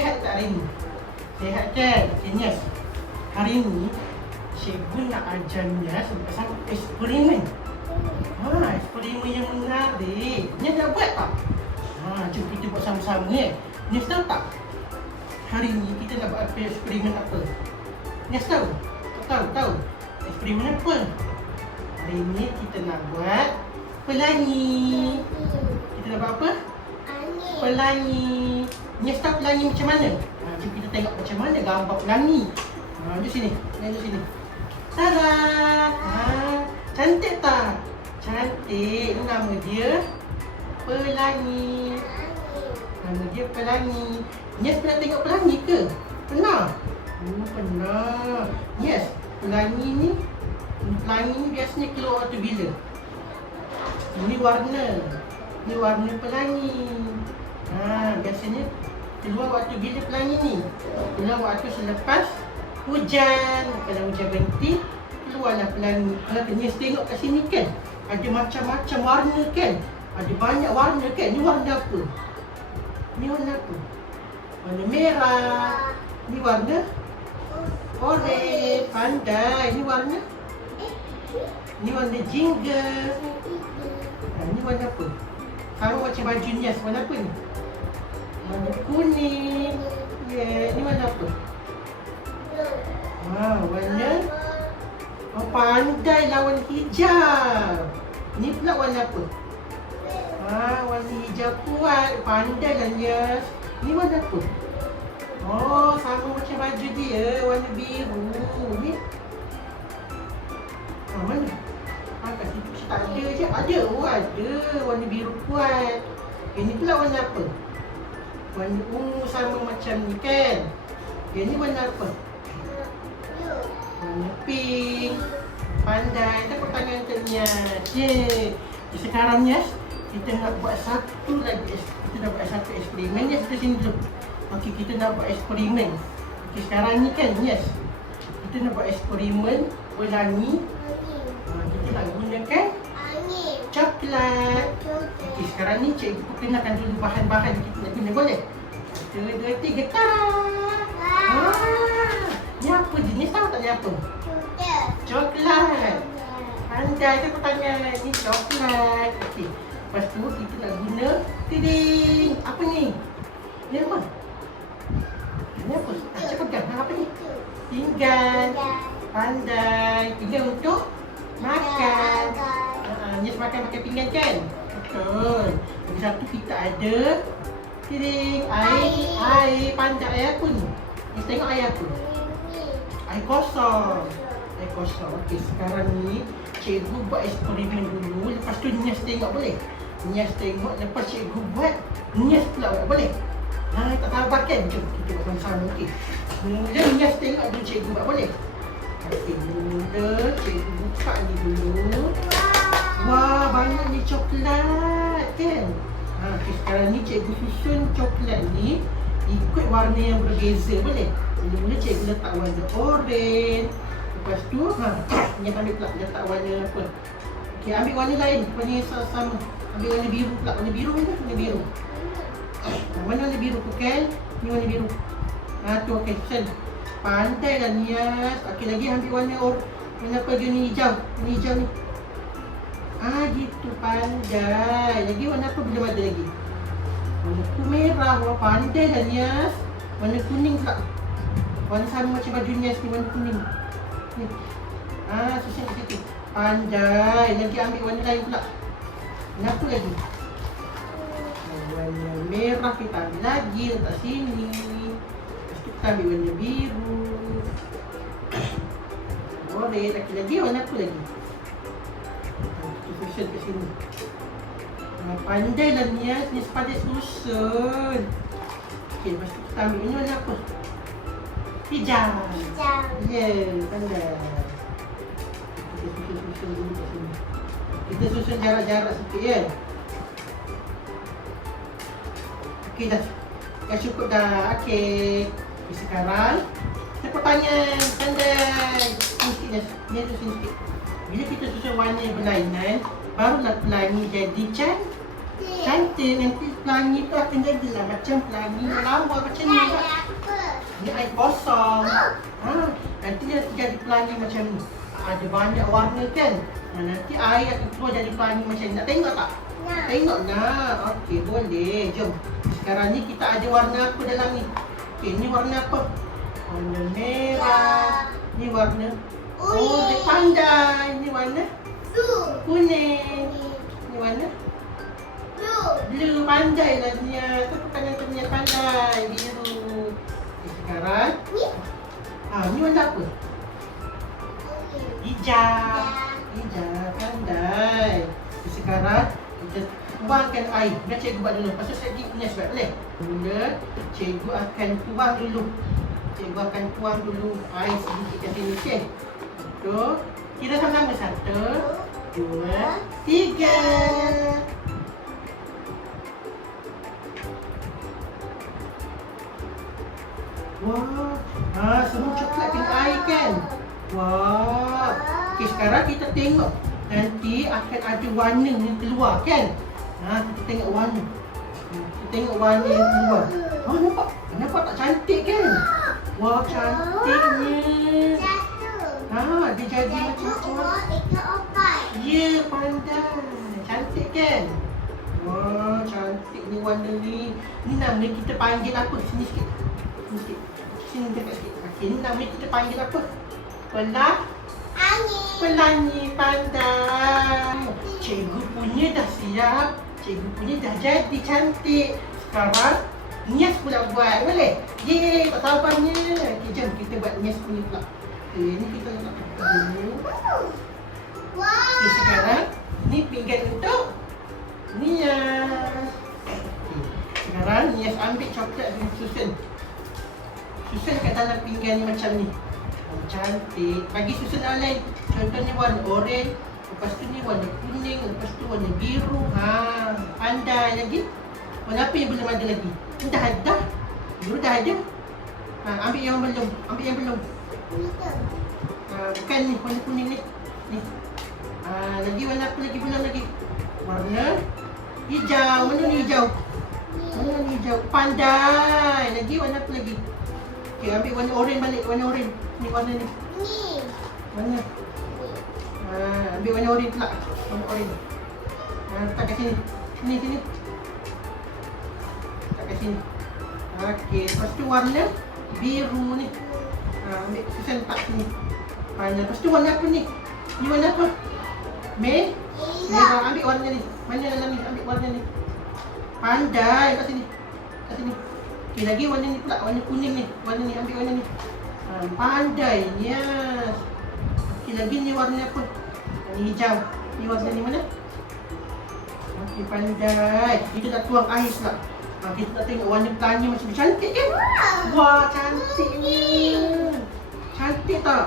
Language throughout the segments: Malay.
Sihat tak hari ni? Sihat kan? Okay, Nias. Hari ni, cikgu nak ajar Nias pasal eksperimen. Eksperimen yang menarik. Nias nak buat tak? Jom kita buat sama-sama ni. Nias tahu tak? Hari ni kita nak buat eksperimen apa? Nias tahu? Tak tahu? Eksperimen apa? Hari ni kita nak buat pelangi. Kita nak buat apa? Pelangi. Nias tahu pelangi macam mana? Jom kita tengok macam mana gambar pelangi. Jom sini. Jom sini. Tada! Cantik tak? Cantik. Ini nama dia pelangi. Nama dia pelangi. Nias pernah tengok pelangi ke? Pernah? Pernah. Yes. Pelangi ni biasanya keluar waktu bila? Ini warna. Ini warna pelangi. Biasanya keluar waktu bila pelangi ni? Keluar waktu selepas hujan. Kalau hujan berhenti, keluarlah pelangi. Kalau Nias tengok kat sini kan, ada macam-macam warna kan? Ada banyak warna kan? Ni warna apa? Ni warna apa? Warna merah. Ni warna oren. Pandai. Ni warna? Ni warna jingga. Ni warna apa? Sama macam baju Nias. Warna apa ni? Warna kuning. Ni warna apa? Warna pandai lah, warna hijau. Ni pula warna apa? Warna hijau kuat. Pandai lah Nias. Ni warna apa? Sama macam baju dia. Warna biru. Ni mana? Kat situ tak ada je. Ada. Ada. Warna biru kuat. Ni pula warna apa? Warna ungu sama macam ni kan? Ni warna apa? Warna pink. Pandai. Tepuk tangan untuk Nias. Sekarang Nias, kita nak buat satu lagi. Kita nak buat satu eksperimen. Nias, kita sini dulu. Okey, kita nak buat eksperimen. Okey, sekarang ni kan Nias, kita nak buat eksperimen pelangi. Kita nak gunakan coklat. Okey, sekarang ni cikgu perkenalkan dulu bahan-bahan yang kita nak guna, boleh? 1, 2, 3, ni apa je? Nias tahu tak ni apa? Coklat. Pandai, tepuk tangan. Ni coklat. Okey, lepas tu kita nak guna tiding. Apa ni? Ni apa? Ni apa? Cik pegang. Apa ni? Pinggan. Pandai. Pinggan untuk makan. Nias makan pakai pinggan kan? Betul. Lagi satu kita ada tiding. Air. Pandai. Air apa ni? Nias tengok air apa? Air kosong. Air kosong. Okey, sekarang ni cikgu buat eksperimen dulu. Lepas tu Nias tengok, boleh? Nias tengok. Lepas cikgu buat, Nias pula buat, boleh? Tak sabar kan? Jom kita buat sama-sama. Okey. Mula Nias tengok dulu cikgu buat, boleh? Okey, mula cikgu buka ni dulu. Wah, banyak ni coklat kan? Okey, sekarang ni cikgu susun coklat ni ikut warna yang berbeza, boleh? Mula-mula cikgu letak warna oren. Lepas tu, Nias ambil pula letak warna apa? Okey, ambil warna lain, warna yang sama. Ambil warna biru pula. Warna biru ni kan? Warna biru. Mana warna biru tu kan? Ni warna biru. Tu okey, sen. Pandai lah Nias. Okey, lagi ambil warna warna apa dia ni? Hijau. Warna hijau ni. Gitu, pandai. Lagi warna apa belum ada lagi? Warna merah. Wah, pandai lah Nias. Warna kuning pula. Warna sama macam baju Nias ni, warna kuning. Ni. Susun kat situ. Pandai. Lagi ambil warna lain pula. Kenapa lagi? Warna merah kita ambil lagi, letak sini. Lepas tu kita ambil warna biru. Boleh, lagi warna apa lagi? Kita susun kat sini. Pandai lah Nias, Nias pandai susun. Okey, lepas tu kita ambil ini warna apa? Hijau. Pandai. Kita susun dulu kat sini. Kita susun jarak-jarak sikit kan? Okey, dah cukup dah. Okey, sekarang kita pertanyaan. Pandai. Sikit Nias susun sikit. Bila kita susun warna berlainan, barulah pelangi jadi Cantik. Nanti pelangi tu akan jadilah macam pelangi lama macam ni. Ni air kosong. Nanti dia jadi pelangi macam ni. Ada banyak warna kan. Nanti air akan keluar jadi pelangi macam ni. Nak tengok tak? Tengok nak. Okey, boleh. Jom. Sekarang ni kita ada warna apa dalam ni? Okey, ni warna apa? Warna merah. Ni warna dia pandai. Ni warna kuning. Ni warna blue. Pandai lah dia. Tu tangan punya pandai. Biru. Okay, sekarang ni warna apa? Hijau. Hijau. Pandai. Okay, sekarang kita tuangkan air. Biar cikgu buat dulu. Pasal saya punya sebab boleh? Mula cikgu akan tuang dulu. Cikgu akan tuang dulu air sedikit kat sini. Okey. Betul. Kira sama-sama. 1, 2, 3. Wah, semua coklat kena air kan? Wah. Okey, sekarang kita tengok. Nanti akan ada warna yang keluar kan? Kita tengok warna. Kita tengok warna yang keluar. Nampak? Nampak tak cantik kan? Wah, cantiknya. Dia jadi macam ya, pandai. Cantik kan? Wah, cantik ni warna ni. Ni nama kita panggil apa? Sini sikit. Sini sikit. Sini dekat sikit. Okey, ni nama kita panggil apa? Pelangi. Pandai. Cikgu punya dah siap. Cikgu punya dah jadi cantik. Sekarang Nias pula buat. Boleh? Yeay, tak sabarnya. Okey, jom kita buat Nias punya pula. Okey, ni kita nak dulu. Okey, sekarang ni pinggan untuk Nias. Sekarang Nias ambil coklat dan susun. Susun kat dalam pinggan ni macam ni. Cantik. Bagi susun yang lain. Contohnya warna oranye. Lepas tu ni warna kuning. Lepas tu warna biru. Pandai lagi. Warna apa yang belum ada lagi? Ni dah ada. Biru dah ada. Ambil yang belum. Ambil yang belum. Bukan ni. Warna kuning ni. Ni. Lagi warna apa lagi? Belum lagi. Warna hijau. Mana ni hijau? Mana ni hijau? Pandai. Lagi warna apa lagi? Okey, ambil warna oranye balik. Warna oranye. Ni warna ni. Mana? Ambil warna oranye pula. Warna oranye. Letak kat sini. Sini. Letak kat sini. Okey, lepas tu warna biru ni. Ambil susun letak sini. Lepas tu warna apa ni? Ni warna apa? Merah. Ambil warna ni. Mana dalam ni? Ambil warna ni. Pandai. Kat sini. Kat sini. Okey, lagi warna ni pula. Warna kuning ni. Warna ni. Ambil warna ni. Pandainya. Okey, lagi ni warna apa? Warna hijau. Ni warna ni mana? Okey, pandai. Kita nak tuang air pula. Kita nak tengok warna pelangi macam ni. Cantik kan? Wah, cantiknya. Cantik tak?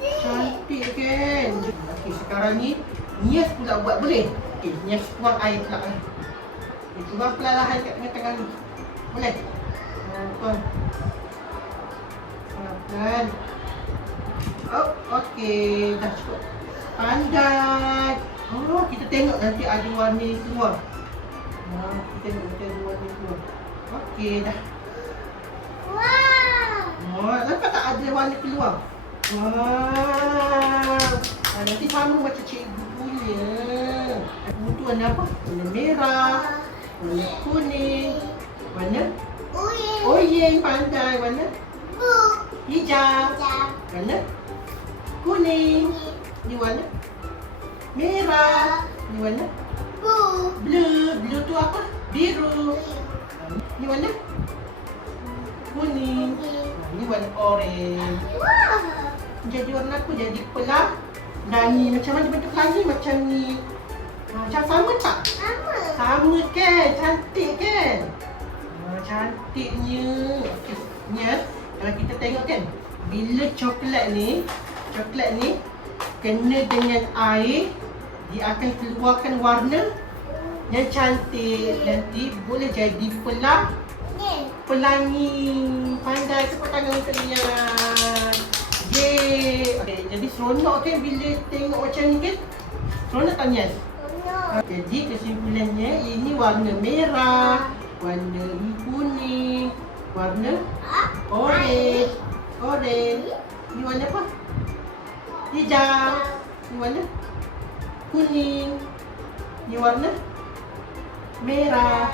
Cantik kan? Okey, sekarang ni Nias pula buat. Boleh? Okey, Nias tuang air pula. Tuang perlahan kat tengah-tengah ni. Boleh? Tuang. Pelan. Okey, dah cukup. Pandai. Kita tengok nanti ada warna yang keluar. Kita tengok nanti ada warna yang keluar. Okey, dah. Nampak tak ada warna keluar? Nanti sama macam cikgu punya. Itu warna apa? Warna merah. Warna kuning. Warna oranye. Pandai. Warna hijau. Warna kuning. Ni warna merah. Ni warna blue. Blue tu apa? Biru. Ni warna kuning. Ni warna orange. Jadi warna apa? Jadi pelangi. Macam mana bentuk pelangi? Macam ni. Macam sama tak? Sama kan? Cantik kan? Cantiknya. Okey, Nias. Kalau kita tengok kan, bila coklat ni kena dengan air, dia akan keluarkan warna yang cantik. Nanti boleh jadi pelangi. Pandai, tepuk tangan untuk Nias. Yeay. Okay, jadi seronok kan bila tengok macam ni kan? Seronok tak Nias? Jadi kesimpulannya ini warna merah, warna kuning, warna orange. Ini warna apa? Hijau. Ini warna kuning. Ini warna merah.